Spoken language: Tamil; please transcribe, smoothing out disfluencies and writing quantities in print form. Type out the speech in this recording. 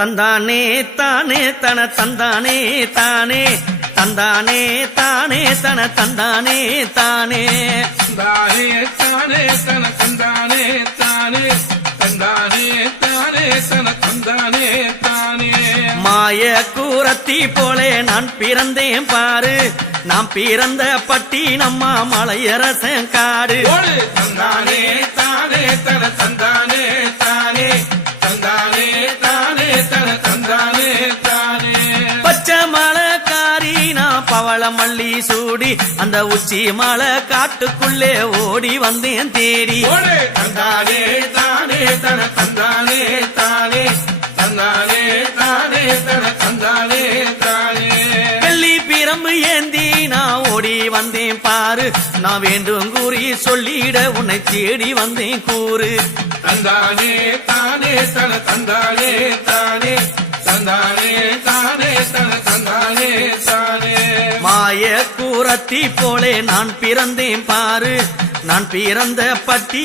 தந்தானே தானே தன தந்தானே தானே தந்தானே தானே தன தந்தானே தானே தானே தானே தன தந்தானே தானே தந்தானே தானே தன தந்தானே தானே மாய கூரத்தி போலே நான் பிறந்தேன் பாரு, நாம் பிறந்த பட்டி நம்ம மலையரசன் காடு. தந்தானே தானே தன தந்தானே தானே தந்தானே தானே தன தந்தானே தானே பச்சை மலைக்காரி நான் பவள மல்லி சூடி அந்த உச்சி மலை காட்டுக்குள்ளே ஓடி வந்தேன் தேடி. தந்தானே தானே தன தந்தானே தானே தந்தானே தானே தன தந்தானே தானே வெள்ளி பிரம்பு ஏந்தி நான் ஓடி வந்தேன் பாரு, நான் வேண்டும் கூறி சொல்லிட உன்னை தேடி வந்தேன் கூறு. தந்தானே தானே தன தந்தானே தானே தந்தானே தானே தன தந்தானே தானே மாய கூரத்தி போலே நான் பிறந்தேன் பாரு, நான் பிறந்த பட்டி